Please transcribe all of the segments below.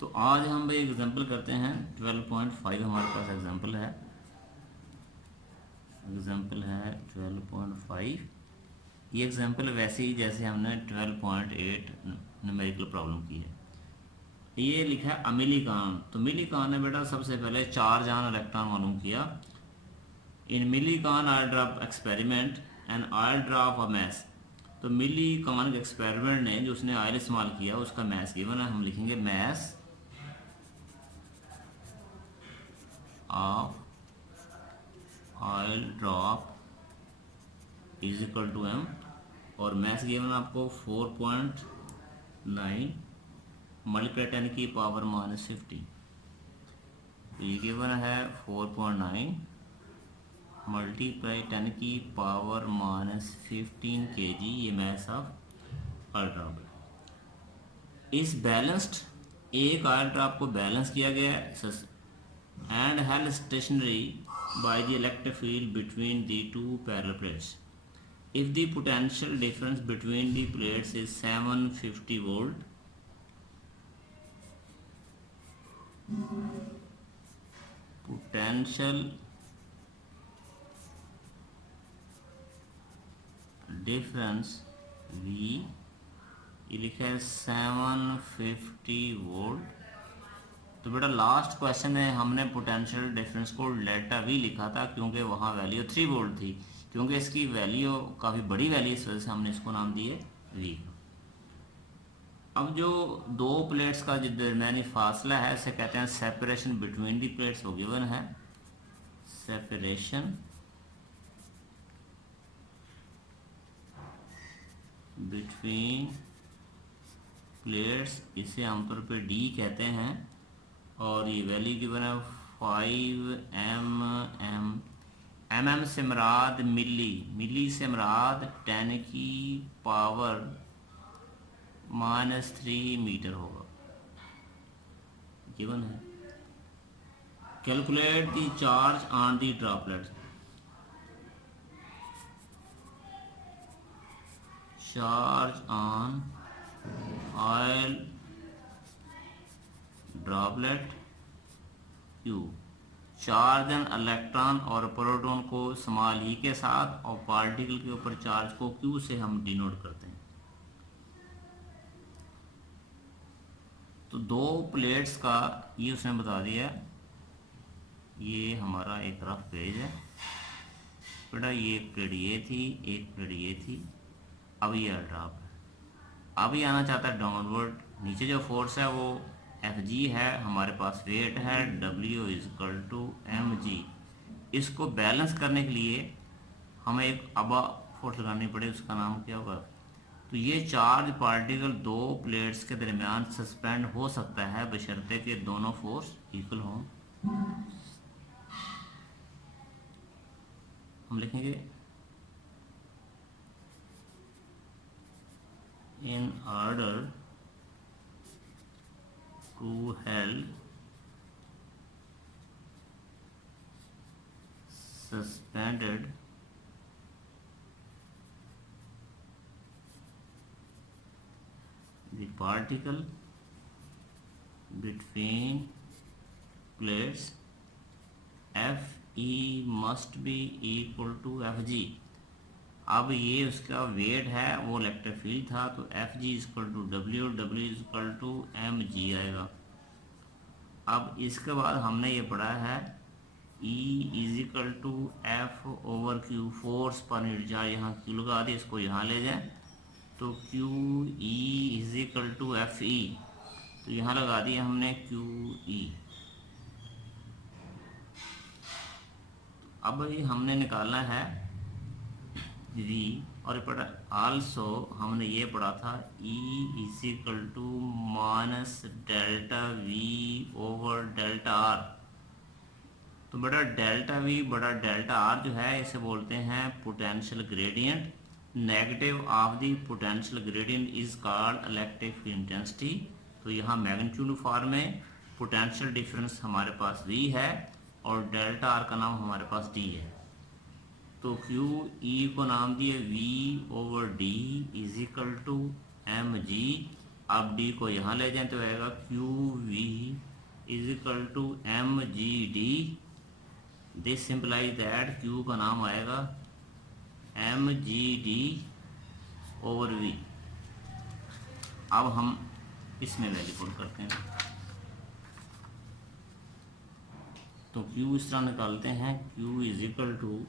तो आज हम भाई एग्जांपल करते हैं 12.5 हमारे पास एग्जांपल है 12.5। ये एग्जांपल वैसे ही जैसे हमने 12.8 न्यूमेरिकल प्रॉब्लम की है। ये लिखा है मिलीकान। तो मिलीकान ने बेटा सबसे पहले चार्ज ऑन इलेक्ट्रॉन मालूम किया। In Millikan oil drop experiment and oil drop a mass. तो मिलीकान के एक्सपेरिमेंट ने जो उसने आयल इस्तेमाल किया उसका मैस गिवन है। हम लिखेंगे mass of oil drop is equal to M, और मैस गिवन आपको 4.9 मल्टीप्लाई 10 की पावर -15। ये गिवन है 4.9 मल्टीप्लाई 10 की पावर -15 kg। ये मैस ऑफ ऑयल ड्रॉप है। इस बैलेंस्ड एक ऑयल ड्रॉप को बैलेंस किया गया है and held stationary by the electric field between the two parallel plates. If the potential difference between the plates is 750 volt, potential difference V, ये लिखा है 750 वोल्ट। तो बेटा लास्ट क्वेश्चन में हमने पोटेंशियल डिफरेंस को डेल्टा वी लिखा था क्योंकि वहाँ वैल्यू 3 वोल्ट थी। क्योंकि इसकी वैल्यू काफ़ी बड़ी वैल्यू इस वजह से हमने इसको नाम दिए वी। अब जो दो प्लेट्स का जो दरमियानी फासला है इसे कहते हैं सेपरेशन बिटवीन दी प्लेट्स। वो गिवन है सेपरेशन बिटवीन प्लेट्स, इसे आमतौर पे डी कहते हैं। और ये वैल्यू गिवन है 5 mm से मुराद मिली, मिली से मुराद 10 की पावर -3 मीटर होगा, गिवन है। Calculate the charge on the droplets. Charge on oil droplet Q। Charge an electron और प्रोटॉन को स्मॉल ई के साथ और पार्टिकल के ऊपर चार्ज को Q से हम डिनोट करते हैं। तो दो प्लेट्स का ये उसने बता दिया। ये हमारा एक रफ पेज है बेटा। ये एक प्लेट ये थी, एक प्लेट ये थी। अब ये ड्रॉप है। अब ये आना चाहता है डाउनवर्ड। नीचे जो फोर्स है वो Fg है, हमारे पास वेट है W = mg। इसको बैलेंस करने के लिए हमें एक अबा फोर्स लगानी पड़े, उसका नाम क्या होगा। तो ये चार्ज पार्टिकल दो प्लेट्स के दरमियान सस्पेंड हो सकता है बशर्ते कि दोनों फोर्स इक्वल हों। हम लिखेंगे in order to held suspended the particle between plates, Fe must be equal to Fg। अब ये उसका वेट है, वो इलेक्ट्रिक फील्ड था, तो Fg = W, W = mg आएगा। अब इसके बाद हमने ये पढ़ा है E = F/Q, force per unit charge. यहाँ Q लगा दिए, इसको यहाँ ले जाएं तो QE = Fe, तो यहाँ लगा दिया हमने QE। अब ये हमने निकालना है V, और पढ़ा आल्सो हमने ये पढ़ा था E = -ΔV/ΔR। तो बड़ा डेल्टा V बड़ा डेल्टा R जो है इसे बोलते हैं potential gradient. Negative of the potential gradient is called electric field intensity. तो यहाँ मैग्नीट्यूड फॉर्म में पोटेंशियल डिफरेंस हमारे पास V है और डेल्टा R का नाम हमारे पास D है। तो QE को नाम दिए V/D = mg। अब डी को यहाँ ले जाएं तो आएगा Q V is equal to M G D. This implies that Q का नाम आएगा M G D over V. अब हम इसमें वैल्यू पुट करते हैं, तो Q इस तरह निकालते हैं, Q is equal to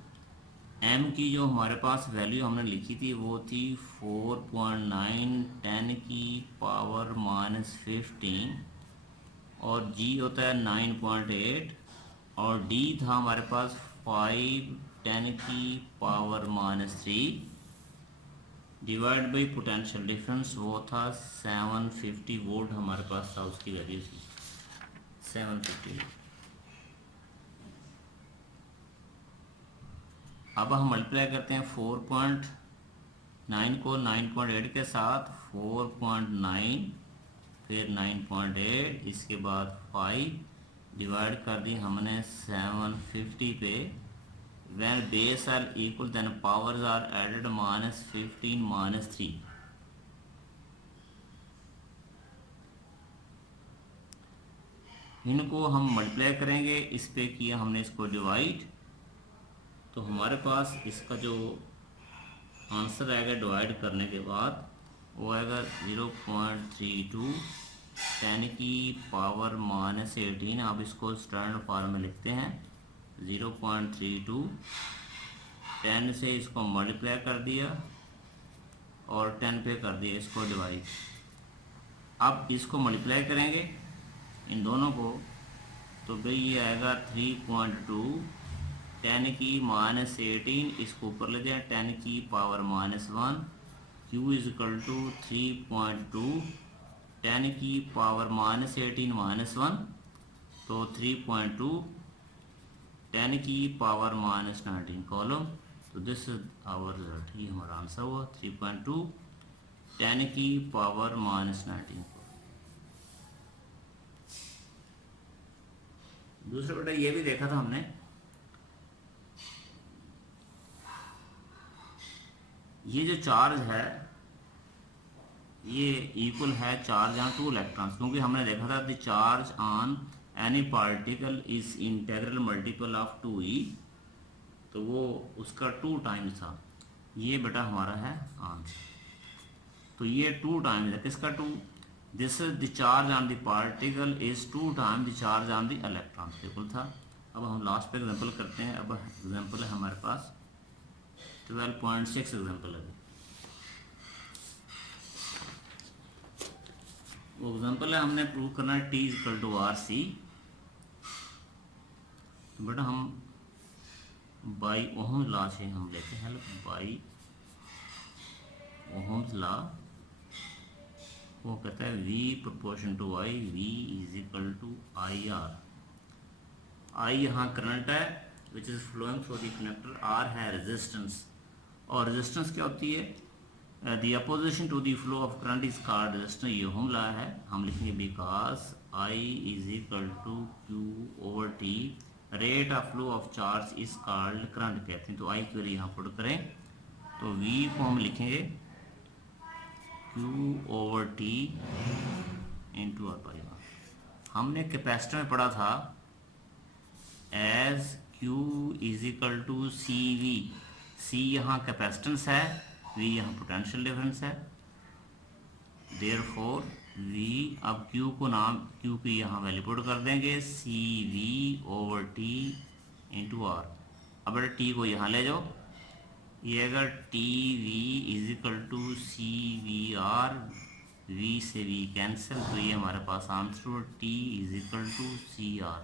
M की जो हमारे पास वैल्यू हमने लिखी थी वो थी 4.9 10 की पावर -15 और G होता है 9.8 और D था हमारे पास 5 10 की power -3 divide by potential difference वो था 750 वोल्ट हमारे पास था, उसकी वैल्यू थी 750। अब हम मल्टीप्लाई करते हैं 4.9 को 9.8 के साथ, 4.9 फिर 9.8 इसके बाद 5 डिवाइड कर दी हमने 750 पे। When base are equal then powers are added -15 -3। इनको हम मल्टीप्लाई करेंगे, इस पे किया हमने इसको डिवाइड, तो हमारे पास इसका जो आंसर आएगा डिवाइड करने के बाद वो आएगा 0.32 10 की पावर -18। आप इसको स्टैंडर्ड फॉर्म में लिखते हैं 0.32 10 से इसको मल्टीप्लाई कर दिया और 10 पे कर दिया इसको डिवाइड। अब इसको मल्टीप्लाई करेंगे इन दोनों को, तो भाई ये आएगा 3.2 10 की -18 इसको ऊपर ले जाए 10 की power -1। Q is equal to 3.2 10 की पावर -18 -1, तो 3.2 10 की पावर -19 कॉलम। तो दिस इज आवर रिजल्ट, ये हमारा आंसर हुआ 3.2 10 की पावर -19। दूसरा बेटा ये भी देखा था हमने, ये जो चार्ज है ये इक्वल है चार्ज ऑन 2 इलेक्ट्रॉन्स, क्योंकि हमने देखा था the charge on any particle is integral multiple of 2e, तो वो उसका 2 टाइम्स था। ये बेटा हमारा है आंसर, तो ये 2 टाइम्स है, किसका 2? This is the charge on the particle is 2 times the charge on the electron, बिल्कुल था। अब हम लास्ट पे एग्जांपल करते हैं। अब एग्जांपल है हमारे पास 12.6 एग्जाम्पल है, वो एग्जाम्पल है हमने प्रूव करना है T equal to R C. तो बेटा हम बाई ओहम्स लॉ से हम लेते हैं हेल्प, बाई ओहम्स लॉ वो कहता है V proportion to I, V is equal to I R. I यहाँ करंट है which is flowing through the conductor, R है रेजिस्टेंस, और रेजिस्टेंस क्या होती है? The opposition to the flow of current is called resistance. ये Ohm law है, हम लिखेंगे because I is equal to Q over T, rate of flow of charge is called current कहते हैं। तो I की वैल्यू यहाँ पुट करें तो V को हम लिखेंगे Q over T into R by R. हमने कैपेसिटर में पढ़ा था as Q is equal to C V, C यहाँ कैपेसिटेंस है, V यहाँ पोटेंशियल डिफरेंस है, देयरफॉर V, अब Q को नाम Q की यहाँ वैल्यू पुट कर देंगे CV over T into R. अब बेटा T को यहाँ ले जाओ, ये अगर TV is equal to CVR, V से V कैंसिल, तो ये हमारे पास answer T is equal to CR,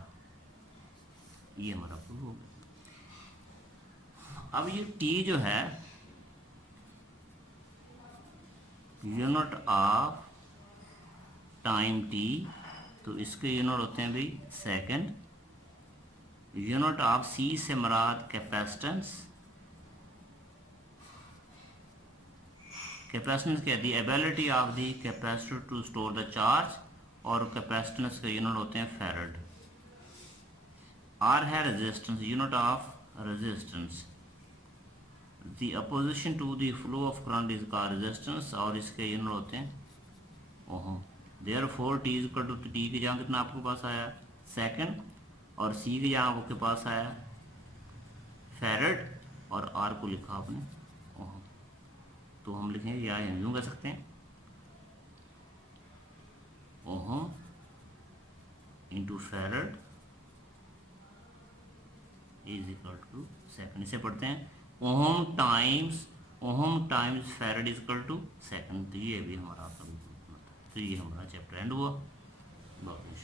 ये हमारा प्रूफ हो गया। अब ये T जो है यूनिट ऑफ टाइम T, तो इसके यूनिट होते हैं भाई सेकंड। यूनिट ऑफ C से मराद कैपेसिटेंस, कैपेसिटेंस क्या the ability of the capacitor to store the charge, और कैपेसिटेंस के यूनिट होते हैं फैराड। R है resistance, unit of resistance, the opposition to the flow of current is called resistance, और इसके यूनिट होते हैं ohm. Therefore T is equal to, T की जगह कितना आपके पास आया सेकंड, और सी की जगह आपके पास आया फैरड, और आर को लिखा आपने ओहम। तो हम लिखेंगे या यूँ कह सकते हैं ohm into farad is equal to second. इसे पढ़ते हैं ohm times farad is equal to second. तो ये भी हमारा, तो ये हमारा चैप्टर एंड हुआ। बाकी